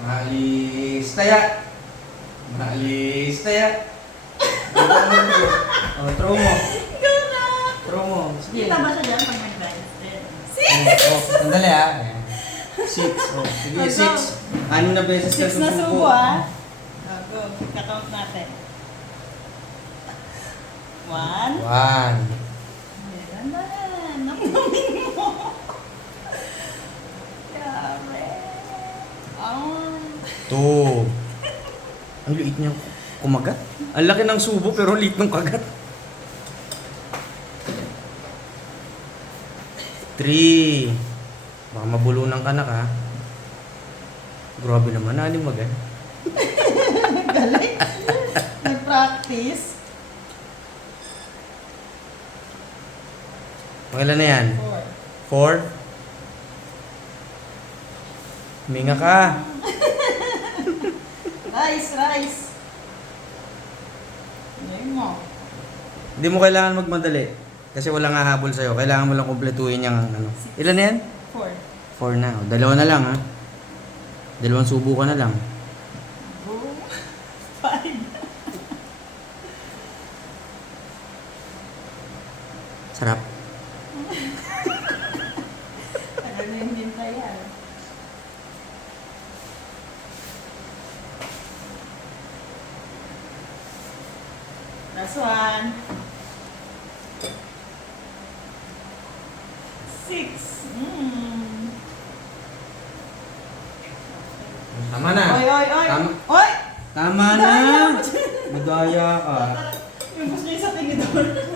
Maalis taya. Maalis taya. Oh, throw mo. Throw mo. Sige. Kita ba siya dyan pag nag-diet? Oh, sandali ah. 6. Oh, sige, 6. 6 na beses ka 6 na subo ah. Go, kakount natin. 1. 1. Meron na. Nakunin mo. Grabe. 2. Ang liit niyang kumagat. Ang laki ng subo pero liit ng kagat. 3. Baka mabulunan ka na ka. Grabe naman, aling magan. Galing. Nag-practice. Pakailan na yan? 4. 4. Huminga ka. Rice. Ngayon mo. Hindi mo kailangan magmadali. Kasi walang hahabol sa'yo. Kailangan mo lang kumpletuhin yung ano. Ilan na yan? 4. 4 na. O, 2 na lang ha. 2 subo ka na lang. 5. Sarap. Tagal na yung hintayan. Last one. 6. Tama na. Oy. Tama. Oy! Tama na. Madaya ka. Yung gusto niya sa tingin doon.